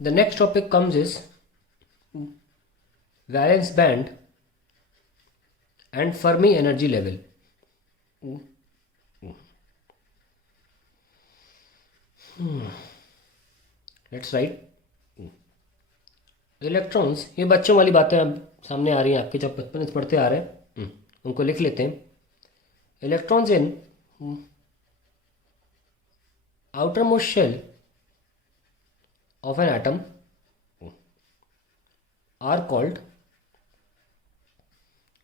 The next topic comes is valence band and Fermi energy level. Let's write. Electrons, ये बच्चों वाली बातें अब सामने आ रही हैं आपके, जब बचपन से पढ़ते आ रहे हैं उनको लिख लेते हैं. Electrons in outermost shell of an atom are called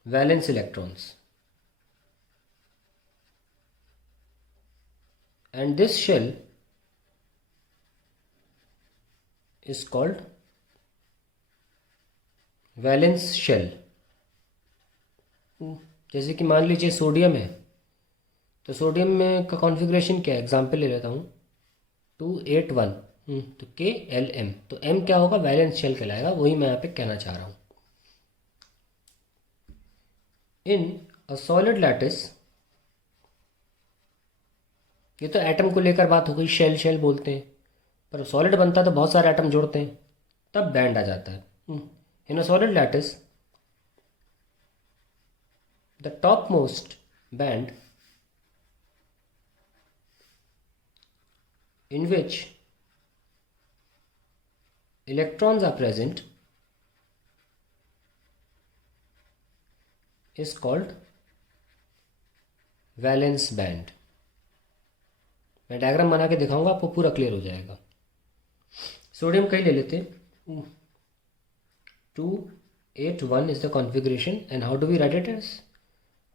valence electrons, and this shell is called valence shell. जैसे कि मान लीजिए सोडियम है, तो सोडियम में का कॉन्फ़िगरेशन क्या है, एग्जाम्पल ले लेता हूँ 281. तो KLM, तो M क्या होगा, वैलेंस शेल कहलाएगा. वही मैं यहाँ पे कहना चाह रहा हूँ. इन अ सॉलिड लैटिस, ये तो एटम को लेकर बात हो गई, शेल शेल बोलते हैं, पर सॉलिड बनता है तो बहुत सारे एटम जोड़ते हैं, तब बैंड आ जाता है. In a solid lattice the topmost band in which electrons are present is called valence band. मैं डायग्राम बना के दिखाऊंगा, आपको पूरा क्लियर हो जाएगा. सोडियम का ही ले लेते हैं. 281 is the configuration, and how do we write it as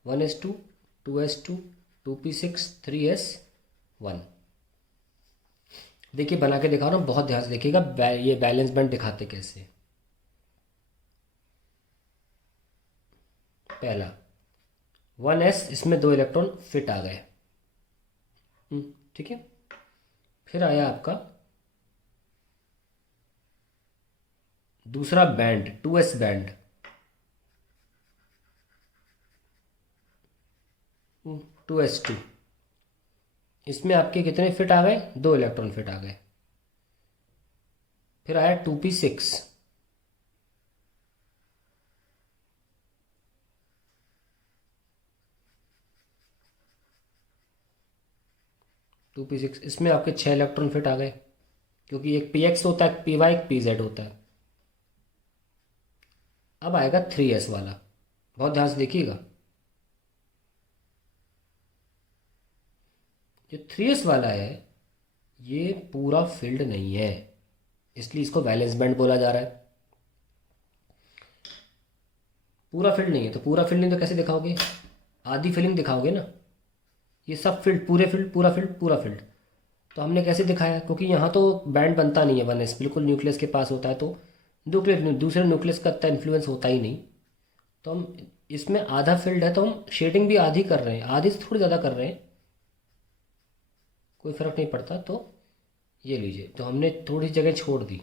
1s2 2s2 2p6 3s1. देखिए बना के दिखा रहा हूँ, बहुत ध्यान से देखिएगा. ये बैलेंस बैंड दिखाते कैसे. पहला 1s, इसमें 2 इलेक्ट्रॉन फिट आ गए, ठीक है. फिर आया आपका दूसरा बैंड 2s बैंड, 2s2, इसमें आपके कितने फिट आ गए, 2 इलेक्ट्रॉन फिट आ गए. फिर आया 2p6, इसमें आपके 6 इलेक्ट्रॉन फिट आ गए, क्योंकि एक px होता है, एक py, एक pz होता है. अब आएगा 3s वाला, बहुत ध्यान से देखिएगा. जो 3s वाला है ये पूरा फिल्ड नहीं है, इसलिए इसको वैलेंस बैंड बोला जा रहा है. पूरा फिल्ड नहीं है, तो पूरा फिल्ड नहीं तो कैसे दिखाओगे, आधी फिलिंग दिखाओगे ना. ये सब फिल्ड, पूरे फिल्ड, पूरा फिल्ड, पूरा फिल्ड. तो हमने कैसे दिखाया, क्योंकि यहाँ तो बैंड बनता नहीं है, 1s बिल्कुल न्यूक्लियस के पास होता है, तो दूसरे न्यूक्लियस का इतना इन्फ्लुएंस होता ही नहीं. तो हम इसमें आधा फिल्ड है, तो हम शेडिंग भी आधी कर रहे हैं, आधी से थोड़ी ज़्यादा कर रहे हैं, कोई फ़र्क नहीं पड़ता. तो ये लीजिए, तो हमने थोड़ी जगह छोड़ दी.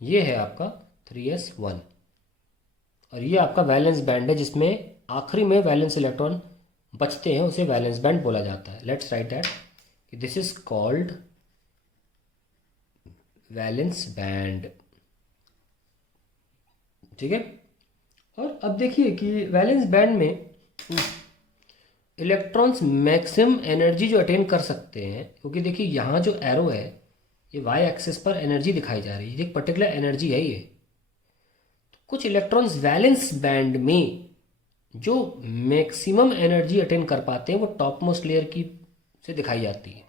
ये है आपका 3s1, और ये आपका वैलेंस बैंड है, जिसमें आखिरी में वैलेंस इलेक्ट्रॉन बचते हैं, उसे वैलेंस बैंड बोला जाता है. लेट्स राइट दैट कि this is called valence band, ठीक है. और अब देखिए कि वैलेंस बैंड में इलेक्ट्रॉन्स मैक्सिमम एनर्जी जो अटेन कर सकते हैं, क्योंकि देखिए यहाँ जो एरो है ये वाई एक्सिस पर एनर्जी दिखाई जा रही है, एक पर्टिकुलर एनर्जी है ये. तो कुछ इलेक्ट्रॉन्स वैलेंस बैंड में जो मैक्सिमम एनर्जी अटेन कर पाते हैं वो टॉप मोस्ट लेयर की से दिखाई जाती है.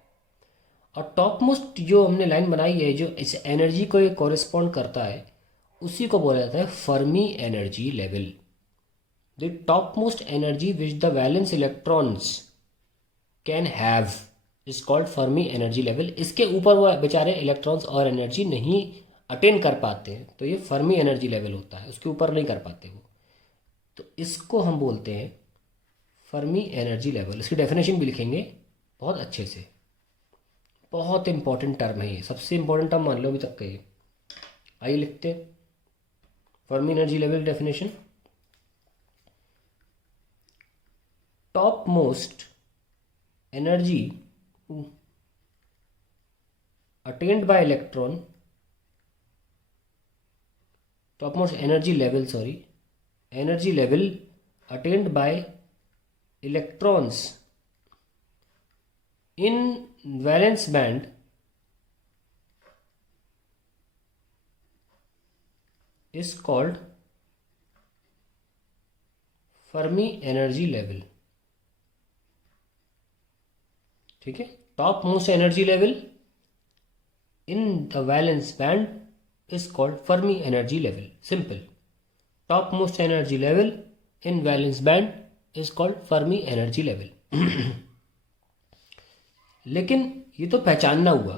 और टॉप मोस्ट जो हमने लाइन बनाई है, जो इस एनर्जी को कॉरेस्पॉन्ड करता है, उसी को बोला जाता है Fermi energy level. The topmost energy which the valence electrons can have is called Fermi energy level. इसके ऊपर वो बेचारे इलेक्ट्रॉन्स और एनर्जी नहीं अटेन कर पाते हैं, तो ये फर्मी एनर्जी लेवल होता है, उसके ऊपर नहीं कर पाते वो. तो इसको हम बोलते हैं फर्मी एनर्जी लेवल. इसकी डेफिनेशन भी लिखेंगे बहुत अच्छे से, बहुत इंपॉर्टेंट टर्म है ये, सबसे इंपॉर्टेंट टर्म मान लो अभी तक का ये. आइए लिखते हैं Fermi energy level definition. Top most energy attained by electron, topmost energy level, energy level attained by electrons in valence band is called Fermi energy level. ठीक है, top most energy level in the valence band is called Fermi energy level. Simple, top most energy level in valence band is called Fermi energy level. लेकिन ये तो पहचानना हुआ,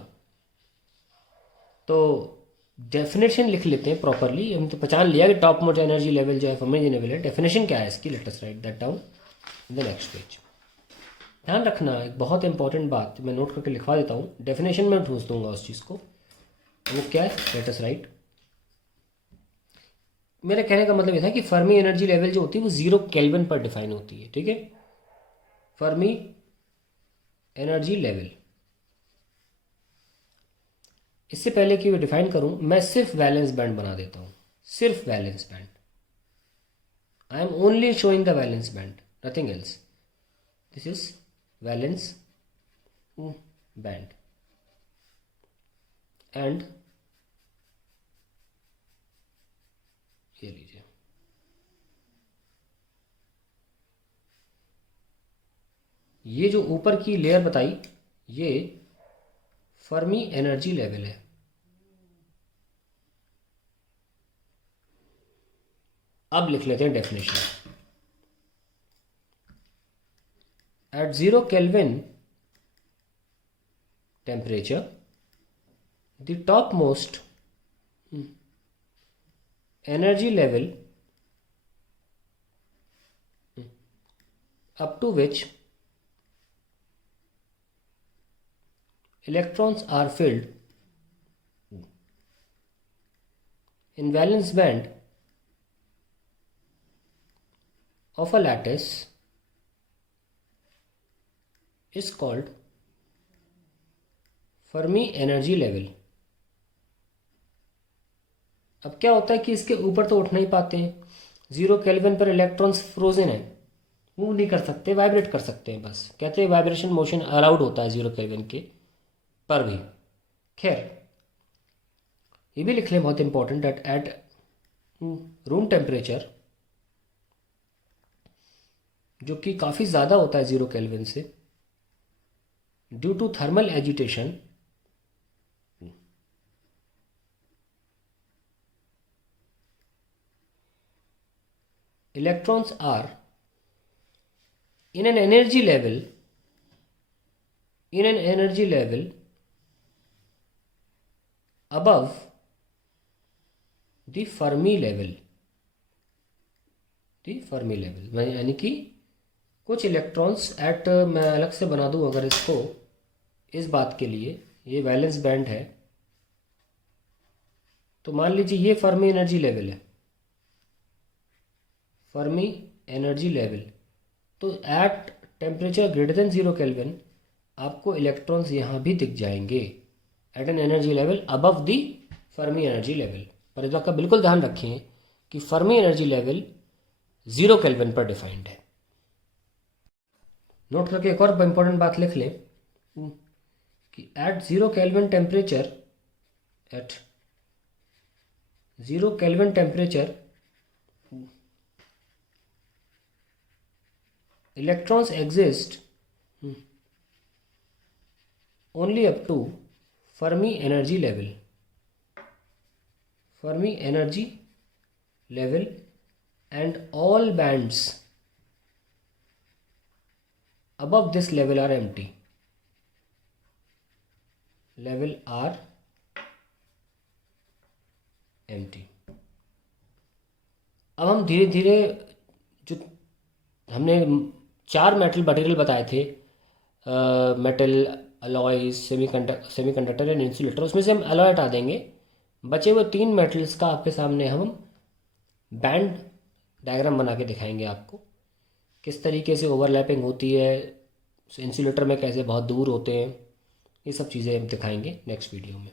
तो definition लिख लेते हैं प्रॉपरली. हम तो पहचान लिया कि टॉप मोस्ट एनर्जी लेवल जो है फर्मी एनर्जी लेवल है. डेफिनेशन क्या है इसकी? Let us right that down in the next page. ध्यान रखना, एक बहुत इंपॉर्टेंट बात मैं नोट करके लिखवा देता हूँ. डेफिनेशन में ढूंढ दूंगा उस चीज़ को. वो क्या है? Let us right. मेरे कहने का मतलब ये था कि फर्मी एनर्जी लेवल जो होती है वो 0 केल्विन पर डिफाइन होती है. ठीक है, फर्मी एनर्जी लेवल. इससे पहले कि मैं डिफाइन करूं, मैं सिर्फ वैलेंस बैंड बना देता हूं. सिर्फ valence band. I am only showing the valence band, nothing else. This is valence band and ये लीजिए, ये जो ऊपर की लेयर बताई ये फर्मी एनर्जी लेवल है. अब लिख लेते हैं definition. At 0 Kelvin temperature, the topmost energy level up to which electrons are filled in valence band of a lattice is called Fermi energy level. अब क्या होता है कि इसके ऊपर तो उठ नहीं पाते हैं. 0 केल्विन पर इलेक्ट्रॉन्स फ्रोजन है, मूव नहीं कर सकते, वाइब्रेट कर सकते हैं बस. कहते हैं वाइब्रेशन मोशन अलाउड होता है 0 केल्विन के पर भी. खैर, ये भी लिख लें, बहुत इंपॉर्टेंट, एट रूम टेम्परेचर, जो कि काफ़ी ज़्यादा होता है 0 केल्विन से, due to thermal agitation, electrons are in an energy level above the Fermi level. यानी कि कुछ इलेक्ट्रॉन्स एट, मैं अलग से बना दूं अगर इसको, इस बात के लिए ये वैलेंस बैंड है, तो मान लीजिए ये फर्मी एनर्जी लेवल है. फर्मी एनर्जी लेवल, तो at temperature greater than 0 kelvin आपको इलेक्ट्रॉन्स यहाँ भी दिख जाएंगे at an energy level above the Fermi energy level. पर इस बात का बिल्कुल ध्यान रखें कि फर्मी एनर्जी लेवल 0 केल्विन पर डिफाइंड है. नोट करके एक और इंपॉर्टेंट बात लिख लें कि at 0 kelvin temperature, electrons exist only up to Fermi energy level. And all bands above this level are empty. अब हम धीरे धीरे, जो हमने 4 मेटल मटेरियल बताए थे, metal, alloys, semiconductor and insulator, उसमें से हम अलॉय हटा देंगे. बचे हुए 3 मेटल्स का आपके सामने हम बैंड डायग्राम बना के दिखाएंगे आपको, किस तरीके से ओवरलैपिंग होती है, इंसुलेटर में कैसे बहुत दूर होते हैं, ये सब चीज़ें हम दिखाएंगे नेक्स्ट वीडियो में।